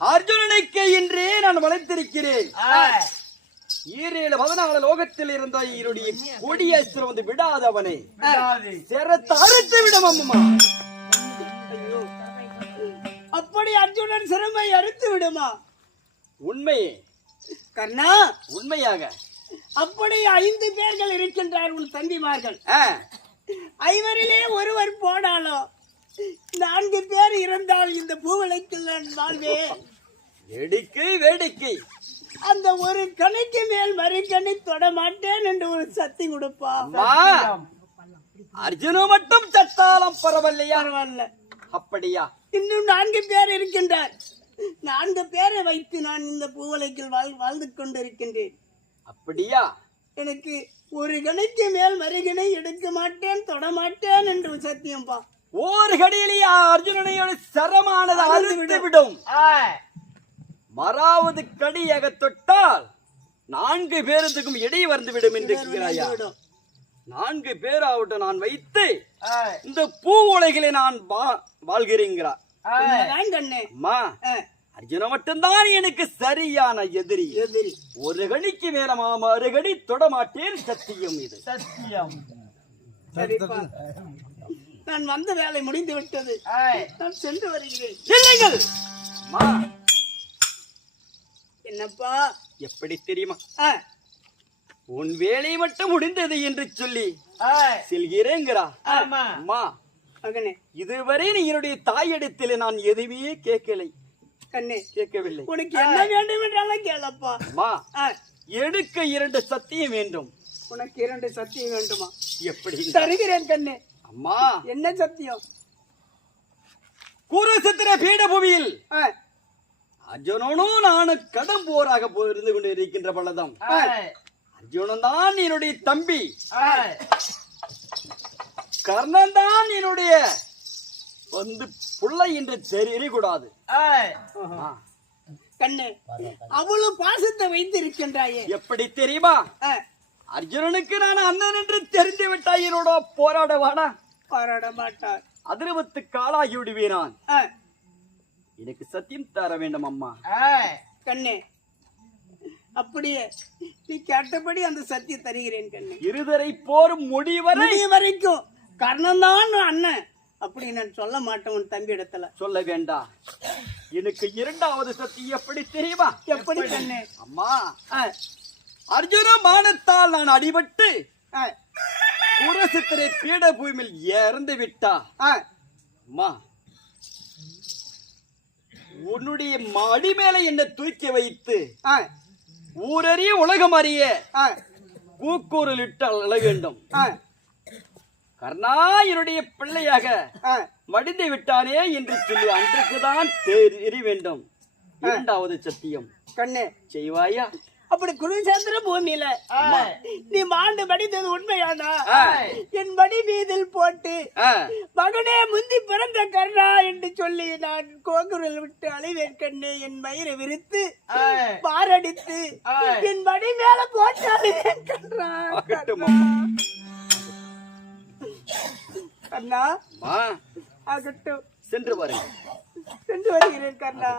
அர்ஜுனனுக்கு இன்றே நான் வளைத்திருக்கிறேன். 14 லோகத்தில் இருந்த என்னுடைய கொடியஸ்திரம் வந்து விடாதவனை சிரத்தை அறுத்து விடும் அம்மா. அப்படி அர்ஜுனன் சிரமை அறுத்து விடுமா? உண்மையே கர்ணா, உண்மையாக. அப்படி 5 பேர்கள் இருக்கின்றார் உன் தம்பிமார்கள். 5வரிலே ஒருவர் போனாலும் 4 பேர் இருந்தால் இந்த பூவளைக்கில் நான் வாழ்வேன். வேடிக்கை வேடிக்கை. அந்த ஒரு கணைக்கு மேல் மறுகணை தொட மாட்டேன் என்று ஒரு சத்தி கொடுப்பா. அர்ஜுன மட்டும் சத்தாலம் பரவாயில்லையா? பரவாயில்ல. அப்படியா? இன்னும் 4 பேர் இருக்கின்றார். 4 பேரை வைத்து நான் இந்த பூவளைக்கில் வாழ்ந்து கொண்டிருக்கின்றேன். அப்படியா? எனக்கு ஒரு கணைக்கு மேல் மறுகணை எடுக்க மாட்டேன், தொட மாட்டேன் என்று சத்தியம்பா. ஒரு கடியிலேயே அர்ஜுனனையோட சரமானது அறுத்து விடும். மறாவது கடியாக தொட்டால் 4 பேருக்கும் இடை வந்து விடும் என்று இருக்கிறாயா? 4 பேராவட்டும் நான் வைத்து இந்த பூ உலகிலே நான் வாழ்கிறேங்கிறா. அம்மா, அர்ஜுன மட்டும்தான் எனக்கு சரியான எதிரி. ஒரு கடிக்கு மேல மறு கடி தொட மாட்டேன். சத்தியம், இது சத்தியம். நான் வந்த வேலை முடிந்து விட்டது. நான் சென்று வருகிறேன். இல்லைங்கள். அம்மா, என்னப்பா? எப்படி தெரியுமா? உன் வேலை மட்டும் முடிந்தது என்று சொல்லி செல்கிறேங்கிறா. அம்மா, இதுவரை நீ என்னுடைய தாயிடத்தில் நான் எதுவுமே கேட்கலை. கண்ணே, கேட்கவில்லை. உனக்கு என்ன வேண்டும் என்றாலும் கேளப்பா. அம்மா, எடுக்க 2 சத்தியம் வேண்டும். உனக்கு 2 சத்தியம் வேண்டுமா? எப்படி? தருகிறேன் கண்ணே. அம்மா, என்ன சத்தியம்? குருசத்திர பீடபூமியில் அர்ஜுனனும் நானும் கடும் போராக இருந்து கொண்டு இருக்கின்ற பலதம். அர்ஜுனன் தான் என்னுடைய தம்பி, கர்ணன் தான் என்னுடைய வந்து புள்ளை என்று தெரியக்கூடாது. கண்ணே, அவ்வளவு பாசத்தை வைத்து இருக்கின்றாயே, எப்படி தெரியுமா? அர்ஜுனனுக்கு நான் அண்ணன் என்று தெரிந்து விட்டாய். என்னோட போராடவானா? போராட மாட்டார். அதிர்வத்து காலாகி விடுவேன். எனக்கு சத்தியம் தர வேண்டும் அம்மா. கண்ணே, அப்படியே நீ கேட்டபடி அந்த சத்தியம் தருகிறேன் கண்ணே. இருதரை போர் முடிவரை வரைக்கும் கர்ணன் தான் அண்ணன் அப்படி நான் சொல்ல மாட்டேன். உன் தம்பி இடத்துல சொல்ல வேண்டாம். எனக்கு 2வது சத்தியம் எப்படி தெரியுமா? எப்படி கண்ணே? அம்மா, அர்ஜுன மானத்தால் நான் அடிபட்டு குருசித்திரை பீடபூமியில் இறந்து விட்டா. அம்மா, உன்னுடைய மடி மேல என்ன தூக்கி வைத்து ஊரறிய உலகம் அறிய கூக்கூரில் இட்டு அழ வேண்டும். கர்ணா, என்னுடைய பிள்ளையாக மடிந்து விட்டானே என்று சொல்லி அன்றைக்குதான் தெரிய வேண்டும். 2வது சத்தியம் கண்ணே, செய்வாயா? அப்படி குருசேந்திர பூமியில நீ மாண்டு மடிந்தது உண்மையானா? என் மடி மீதில் போட்டு மகனே முந்தி பிறந்த கர்ணா என்று சொல்லி நான் கோகுரல் விட்டு அலைவேன் கண்ணே. என் மயிரை விரித்து பாரடித்து என் மடி மேல போட்டு அலைவேன் கர்ணா. கர்ணா, ஆகட்டும். சென்று வருங்க. சென்று வருகிறேன் கர்ணா.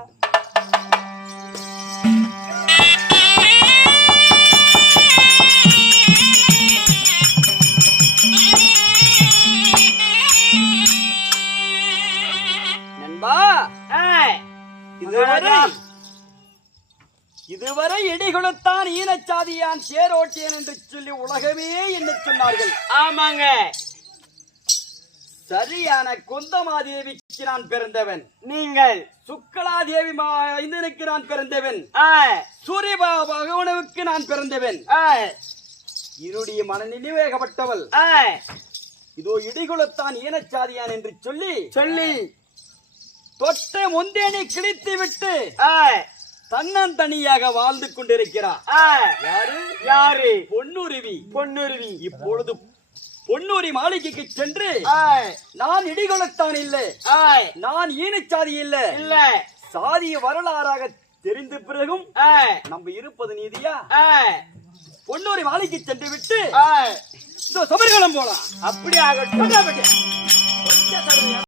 இதுவரை இடிகுலத்தான் ஈனச்சாதியான் சேரோட்டியன் என்று சொல்லி உலகமே என்ன சொன்னார்கள். ஆமாங்க, சரியான குந்தமாதேவிக்கு நான் பிறந்தவன். நீங்கள் சுக்கலாதேவி மைந்தனுக்கு நான் பிறந்தவன். சூரிய பகவானுக்கு நான் பிறந்தவன். என்னுடைய மனநிலைவேகப்பட்டவள் இதோ இடிகுலத்தான் ஈனச்சாதியான் என்று சொல்லி தொட்ட முந்தேனை கிழித்து விட்டு தன்னந்தனியாக வாழ்ந்து கொண்டிருக்கிறார். யாரு? பொன்னுருவி. இப்பொழுது பொன்னூரி மாளிகைக்கு சென்று நான் இடிகுலத்தான் இல்லை, நான் ஈனச்சாதி இல்லை, சாதிய வரலாறாக தெரிந்த பிறகும் நம்ம இருப்பது நீதியா? பொன்னூரி மாளிகைக்கு சென்று விட்டு சபரிகளம் போலாம். அப்படி ஆகட்டும்.